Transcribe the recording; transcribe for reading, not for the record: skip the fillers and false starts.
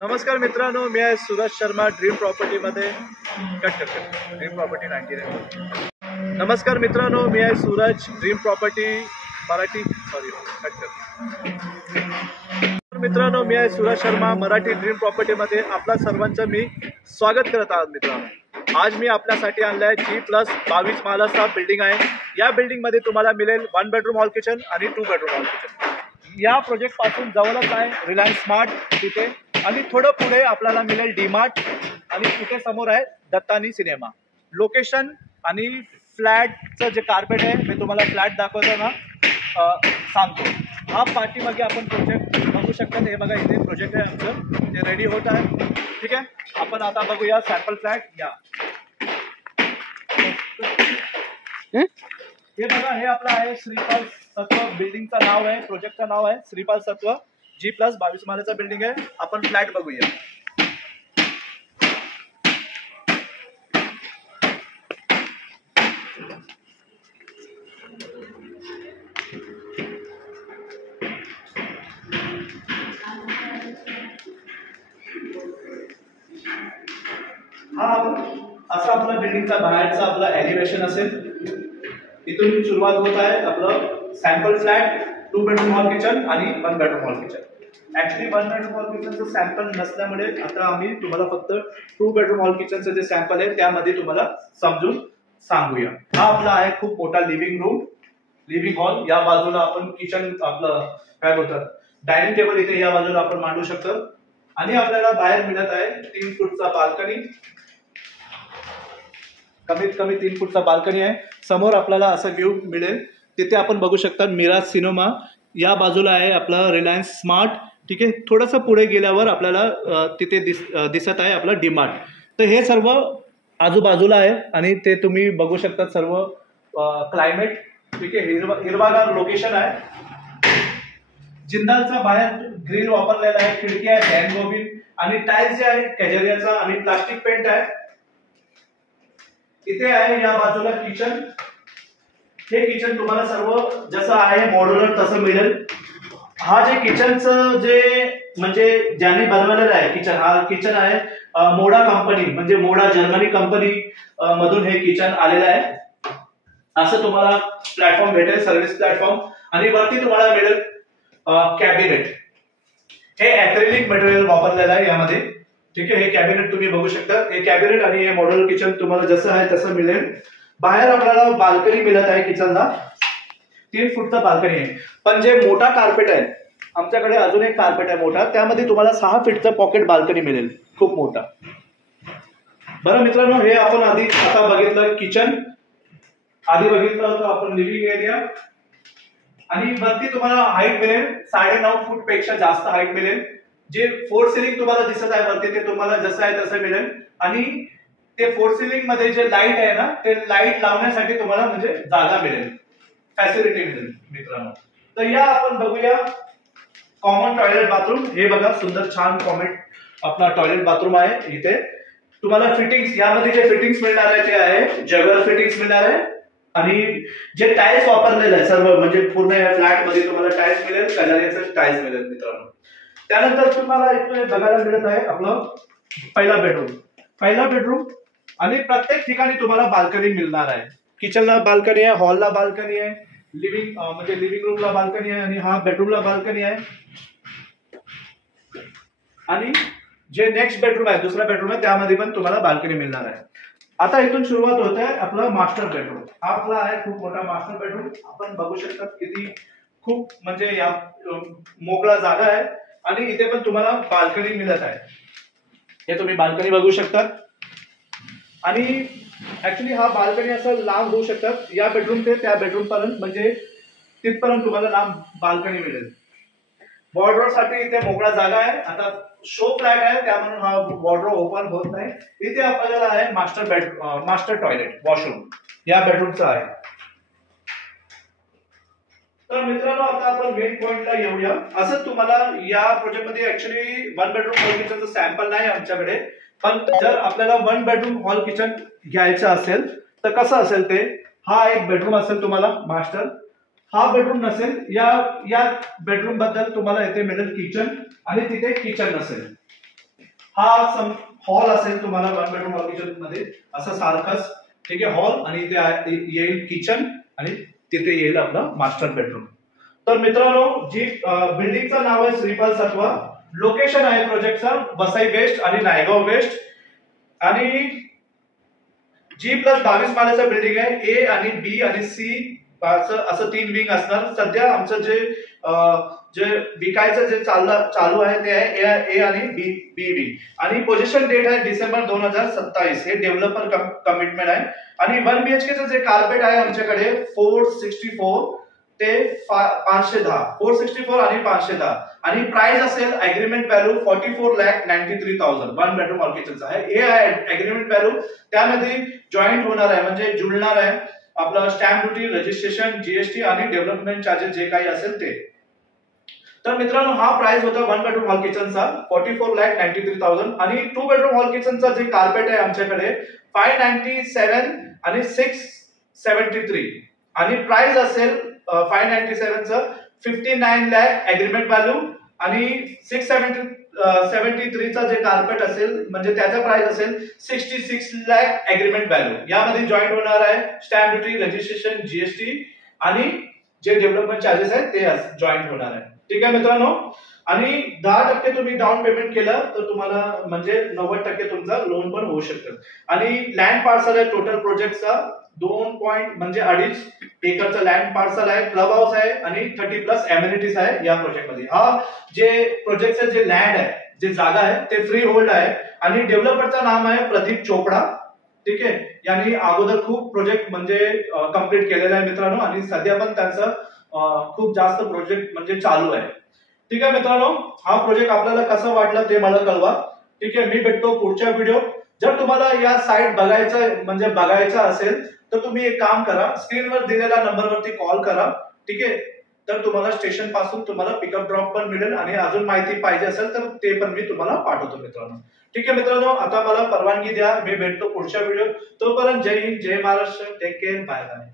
नमस्कार मित्रांनो, मी आहे सूरज शर्मा ड्रीम प्रॉपर्टीमध्ये ड्रीम प्रॉपर्टी 99। नमस्कार मित्रांनो, मी आहे सूरज ड्रीम प्रॉपर्टी मराठी मित्रांनो, मी आहे सूरज शर्मा मराठी ड्रीम प्रॉपर्टीमध्ये आपल्या सर्वांचं मी स्वागत करत आहोत। मित्रांनो, आज मी आपल्यासाठी आणलं आहे G+22 मालाचा बिल्डिंग आहे। या बिल्डिंगमध्ये तुम्हाला मिळेल 1 बेडरूम हॉल किचन आणि 2 बेडरूम हॉल किचन। या प्रोजेक्ट पासून जवळच आहे रिलायन्स स्मार्ट तिथे, आणि थोडं पुढे आपल्याला मिळेल डीमार्ट, आणि तिथे समोर आहे दत्तानी सिनेमा। लोकेशन आणि फ्लॅटचं जे कार्पेट आहे मी तुम्हाला फ्लॅट दाखवताना सांगतो। हा पाठीमागे आपण प्रोजेक्ट बघू शकता। हे बघा, इथे प्रोजेक्ट आहे आमचं, ते रेडी होत आहे। ठीक आहे, आपण आता बघूया सॅम्पल फ्लॅट। या हे बघा, हे आपलं आहे श्रीपाल सत्व बिल्डिंगचं नाव आहे, प्रोजेक्टचं नाव आहे श्रीपाल सत्व। G+22 मालाचा बिल्डिंग आहे। आपण फ्लॅट बघूया। हा असा आपला बिल्डिंगचा बाहेरचा आपला एलिव्हेशन असेल। इथून सुरुवात होत आहे आपलं sample flat, 2 bedroom hall kitchen आणि 1 bedroom hall kitchen. Actually 1 bedroom hall किचनचं सॅम्पल नसल्यामुळे आता आम्ही तुम्हाला फक्त 2 बेडरूम हॉल किचनचं जे सॅम्पल आहे त्यामध्ये तुम्हाला समजून सांगूया। हा आपला आहे खूप मोठा लिव्हिंग रूम, लिव्हिंग हॉल। या बाजूला आपण किचन, आपलं काय बोलतात डायनिंग टेबल इथे या बाजूला आपण मांडू शकतो, आणि आपल्याला बाहेर मिळत आहे 3 फूटचा बाल्कनी। कमीत कमी 3 फूटचा बाल्कनी आहे। समोर आपल्याला असं व्ह्यू मिळेल, तिथे आपण बघू शकता मिराज सिनेमा। या बाजूला आहे आपला रिलायन्स स्मार्ट। ठीक आहे, थोडंसं पुढे गेल्यावर आपल्याला तिथे दिसत आहे आपला डीमार्ट। तर हे सर्व आजूबाजूला आहे, आणि ते तुम्ही बघू शकता सर्व क्लायमेट। ठीक आहे, हिरवागार लोकेशन आहे। जिंदालचा बाहेर ग्रिल वापरलेला आहे, खिडकी आहे फॅन गोबिन, आणि टाइल्स जे आहे कॅजेरियाचा आणि प्लास्टिक पेंट आहे। इथे आहे या बाजूला किचन। हे किचन तुम्हाला सर्व जसं आहे मॉड्युलर तसं मिळेल। हा जे किचनचं जे म्हणजे ज्यांनी बनवलेलं आहे किचन, हा किचन आहे मोडा कंपनी, म्हणजे मोडा जर्मनी कंपनी मधून हे किचन आलेलं आहे। असं तुम्हाला प्लॅटफॉर्म भेटेल, सर्व्हिस प्लॅटफॉर्म, आणि वरती तुम्हाला मिळेल कॅबिनेट। हे ॲक्रेलिक मटेरियल वापरलेलं आहे यामध्ये। ठीक आहे, हे कॅबिनेट तुम्ही बघू शकता। हे कॅबिनेट आणि हे मॉड्युलर किचन तुम्हाला जसं आहे तसं मिळेल। बाहेर आपल्याला बाल्कनी मिळत आहे किचनला, 3 फूटचा बाल्कनी आहे। पण जे मोठा कार्पेट आहे, आमच्याकडे अजून एक कार्पेट आहे मोठा, त्यामध्ये तुम्हाला 6 फीटचं पॉकेट बाल्कनी मिळेल, खूप मोठा। बरं मित्रांनो, हे आपण आधी आता बघितलं किचन, आधी बघितलं होतं आपण लिव्हिंग एरिया, आणि वरती तुम्हाला हाईट मिळेल 9.5 फूट पेक्षा जास्त हाईट मिळेल। जे 4 सिलिंग तुम्हाला दिसत आहे वरती, ते तुम्हाला जसं आहे तसं मिळेल, आणि ते 4 सिलिंग मध्ये जे लाईट आहे ना, ते लाईट लावण्यासाठी तुम्हाला म्हणजे जागा मिळेल, फॅसिलिटी मिळेल मित्रांनो। तर या आपण बघूया कॉमन टॉयलेट बाथरूम। हे बघा, सुंदर छान कॉमन आपला टॉयलेट बाथरूम आहे। इथे तुम्हाला फिटिंग्स, यामध्ये जे फिटिंग्स मिळणार आहे ते आहे जगल फिटिंग्स मिळणार आहे, आणि जे टाइल्स वापरलेले आहे सर्व, म्हणजे पूर्ण या फ्लॅट मध्ये तुम्हाला टाइल्स मिळेल, कलरचे टाइल्स मिळेल मित्रांनो। त्यानंतर तुम्हाला इथे बघायला मिळत आहे आपलं पहिला बेडरूम, आणि प्रत्येक ठिकाणी तुम्हाला बाल्कनी मिळणार आहे। किचनला बाल्कनी आहे, हॉलला बाल्कनी आहे, लिव्हिंग रूमला बाल्कनी आहे, आणि हा बेडरूमला बाल्कनी आहे। आणि जे नेक्स्ट बेडरूम आहे, दुसरा बेडरूम आहे, त्यामध्ये पण तुम्हाला बाल्कनी मिळणार आहे। आता इथून सुरुवात होत आहे आपला मास्टर बेडरूम। हा आपला आहे खूप मोठा मास्टर बेडरूम। आपण बघू शकता किती खूप म्हणजे या मोकळा जागा आहे, आणि इथे पण तुम्हाला बाल्कनी मिळत आहे। हे तुम्ही बाल्कनी बघू शकता, आणि ऍक्च्युली हा बाल्कनी असं लांब होऊ शकतात, या बेडरूम ते त्या बेडरूम पर्यंत, म्हणजे तिथपर्यंत तुम्हाला लांब बाल्कनी मिळेल। वॉर्डरोब साठी इथे मोकळा जागा आहे। आता शो फ्लॅट आहे त्यामुळे हा वॉर्डरोब ओपन होत नाही। इथे आपल्याला आहे मास्टर टॉयलेट वॉशरूम, या बेडरूमचा आहे। तर मित्रांनो, आता आपण मेन पॉइंटला येऊया। असं तुम्हाला या प्रोजेक्ट मध्ये ऍक्च्युली 1 बेडरूम हॉल किचनचं सॅम्पल नाही आमच्याकडे, पण जर आपल्याला 1 बेडरूम हॉल किचन घ्यायचं असेल तर कसं असेल ते, हा एक बेडरूम असेल तुम्हाला मास्टर, हा बेडरूम नसेल, या बेडरूम बद्दल तुम्हाला इथे मिळेल किचन, आणि तिथे किचन नसेल। हा हॉल असेल तुम्हाला 1 बेडरूम हॉल किचन मध्ये असं सारखंच, ठीक आहे, हॉल आणि इथे येईल किचन आणि तिथे येईल आपलं मास्टर बेडरूम. तर मित्रांनो, जी बिल्डिंगचं नाव आहे श्रीपाल सत्वा, लोकेशन आहे प्रोजेक्टचा वसई वेस्ट आणि नायगाव वेस्ट, आणि G+22 माळ्याचं बिल्डिंग आहे. ए आणि बी आणि सी असं 3 विंग असणार. सध्या आमचं जे विकायचं जे चालू आहे ते आहे ए आणि बी विंग, आणि पोझिशन डेट आहे डिसेंबर 2027. हे डेव्हलपर कमिटमेंट आहे. आणि 1 BHK जे कार्पेट आहे आमच्याकडे 464 ते 510, 464 आणि 510, आणि प्राइस असेल अग्रीमेंट व्हॅल्यू 44,93,000. 1 बेडरूम हॉल किचनचा आहे. हे आहे अग्रीमेंट व्हॅल्यू. त्यामध्ये जॉईंट होणार आहे म्हणजे जुळणार आहे आपलं स्टॅम्प ड्युटी, रजिस्ट्रेशन, जीएसटी आणि डेव्हलपमेंट चार्जेस जे काही असेल ते. तर मित्रांनो, हा प्राइस होता 1 बेडरूम हॉल किचनचा 44,93,000. आणि 2 बेडरूम हॉल किचनचा जे कार्पेट आहे आमच्याकडे 597 आणि 673, आणि प्राइस असेल 597 चं 59 लाख अग्रीमेंट व्हॅल्यू, आणि 673 चा जे कार्पेट असेल म्हणजे त्याचा प्राइस असेल 66 लाख अग्रीमेंट व्हॅल्यू. यामध्ये जॉईंट होणार आहे स्टॅम्प ड्युटी, रजिस्ट्रेशन, जीएसटी आणि जे डेव्हलपमेंट चार्जेस आहेत ते जॉईंट होणार आहे. ठीक आहे मित्रांनो, आणि 10% तुम्ही डाऊन पेमेंट केलं तर तुम्हाला म्हणजे 90% तुमचा लोन पण होऊ शकतं. आणि लँड पार्सल आहे टोटल प्रोजेक्टचा 2.2 एकरचा लँड पार्सल आहे, क्लब हाऊस आहे आणि 30+ एम्युनिटीज आहे या प्रोजेक्ट मध्ये. हा जे प्रोजेक्टचं जे लँड आहे, जे जागा आहे ते फ्री होल्ड आहे, आणि डेव्हलपरचं नाम आहे प्रदीप चोपडा. ठीक आहे, यांनी अगोदर खूप प्रोजेक्ट म्हणजे कम्प्लीट केलेला आहे मित्रांनो, आणि सध्या पण त्यांचं खूप जास्त प्रोजेक्ट म्हणजे चालू आहे. ठीक आहे मित्रांनो, हा प्रोजेक्ट आपल्याला कसा वाटला ते मला कळवा. ठीक आहे, मी भेटतो पुढच्या व्हिडिओ. जर तुम्हाला या साइट बघायचा असेल तर तुम्ही एक काम करा, स्क्रीनवर दिलेल्या नंबरवरती कॉल करा. ठीक आहे, तर तुम्हाला स्टेशन पासून तुम्हाला पिकअप ड्रॉप पण मिळेल, आणि अजून माहिती पाहिजे असेल तर ते पण मी तुम्हाला पाठवतो मित्रांनो. ठीक आहे मित्रांनो, आता मला परवानगी द्या, मी भेटतो पुढच्या व्हिडिओ. तोपर्यंत जय हिंद, जय Maharashtra, take care, bye bye.